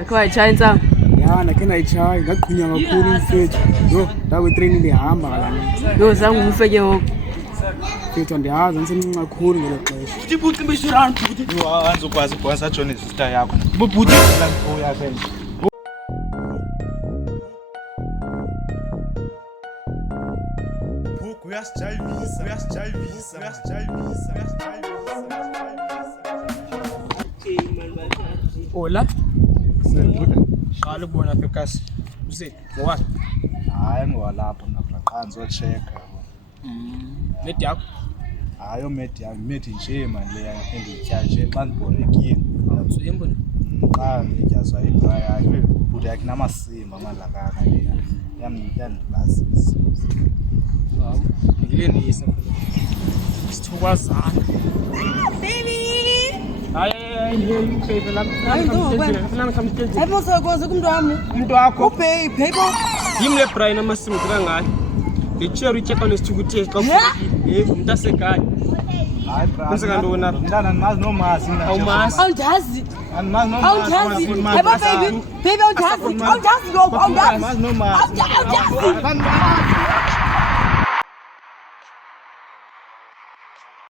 Akho ayitshaya sang. Ya nakhe nayichaya ngagqinya kakhulu mfethu. Yo ndawe train ndihamba kalani. Yo zangu ufeke ho. Mfethu ndiyazi ngisemncinci kakhulu ngelo xesha. Uthi buthi bishirana buthi. Awuzokwazi ukwenza John sister yakho. Buthi la ngoya phela. Hola. Qala ukubona apha ekhasi. Uze, ngowaphi? Hayi ngowalapho ngaqha ngizochecka. Net yakho? Hayi omedi yami, medi nje manje leya endiyitya nje xa ndibhorekile. Awuzuyembona? Xa ngityazwa ibra yakhe, futhi yakhe namasimba amalakaka leya. Yandibasisa. Hawu, ngilendisa. Sithokozana. Hayi baby la. Hayi Musa kwazi kumuntu wami. Umuntu wakho. Baby. Yimle Brian amasimu kangaka. Ngichero icheka nesithukuthe xa ufike. Umuntu asekhaya. Hayi bra. Mseka ndona. Mntana nimazi nomazi mina. Awumazi. Awujazi. Animazi nomazi. Awujazi. Hayi baby. Baby awujazi. Awujazi lokho. Awujazi. Animazi nomazi. Awujazi.